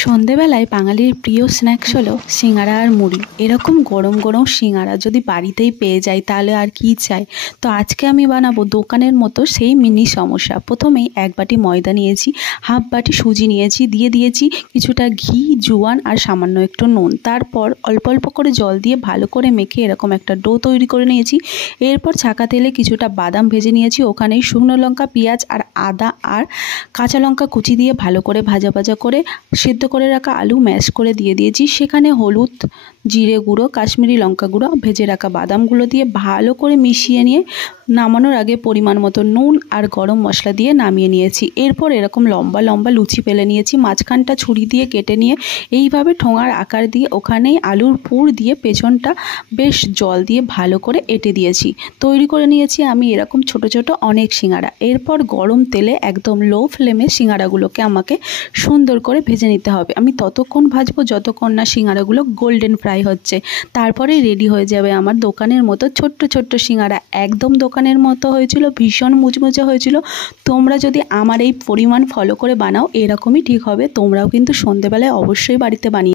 সন্ধেবেলায় বাঙালির প্রিয় স্ন্যাক্স হলো সিঙ্গারা আর মুড়ি। এরকম গরম গরম সিঙ্গারা যদি বাড়িতেই পেয়ে যাই তাহলে আর কি চাই। তো আজকে আমি বানাবো দোকানের মতো সেই মিনি সমোসা। প্রথমেই এক বাটি ময়দা নিয়েছি, হাফ বাটি সুজি নিয়েছি, দিয়ে দিয়েছি কিছুটা ঘি, জোয়ান আর সামান্য একটু নুন। তারপর অল্প অল্প করে জল দিয়ে ভালো করে মেখে এরকম একটা ডো তৈরি করে নিয়েছি। এরপর ছাকা তেলে কিছুটা বাদাম ভেজে নিয়েছি, ওখানেই শুকনো লঙ্কা, পেঁয়াজ আর আদা আর কাঁচা লঙ্কা কুচি দিয়ে ভালো করে ভাজা ভাজা করে সেদ্ধ করে রাখা আলু ম্যাশ করে দিয়ে দিয়েছি। সেখানে হলুদ, জিরে গুঁড়ো, কাশ্মীরি লঙ্কা গুঁড়ো, ভেজে রাখা বাদামগুলো দিয়ে ভালো করে মিশিয়ে নিয়ে নামানোর আগে পরিমাণ মতো নুন আর গরম মশলা দিয়ে নামিয়ে নিয়েছি। এরপর এরকম লম্বা লম্বা লুচি পেলে নিয়েছি, মাঝখানটা ছুরি দিয়ে কেটে নিয়ে এইভাবে ঠোঙার আকার দিয়ে ওখানেই আলুর পুর দিয়ে পেছনটা বেশ জল দিয়ে ভালো করে এঁটে দিয়েছি। তৈরি করে নিয়েছি আমি এরকম ছোট ছোট অনেক সিঙ্গারা। এরপর গরম তেলে একদম লো ফ্লেমে সিঙ্গারাগুলোকে আমাকে সুন্দর করে ভেজে নিতে হবে। আমি ততক্ষণ ভাজবো যতক্ষণ না সিঙ্গারাগুলো গোল্ডেন ফ্রাই হচ্ছে। তারপরে রেডি হয়ে যাবে আমার দোকানের মতো ছোট্ট ছোট্ট সিঙ্গারা। একদম দোকানের মতো হয়েছিল, ভীষণ মুচমুচে হয়েছিল। তোমরা যদি আমার এই পরিমাণ ফলো করে বানাও এরকমই ঠিক হবে। তোমরাও কিন্তু সন্ধেবেলায় অবশ্যই বাড়িতে বানিয়ে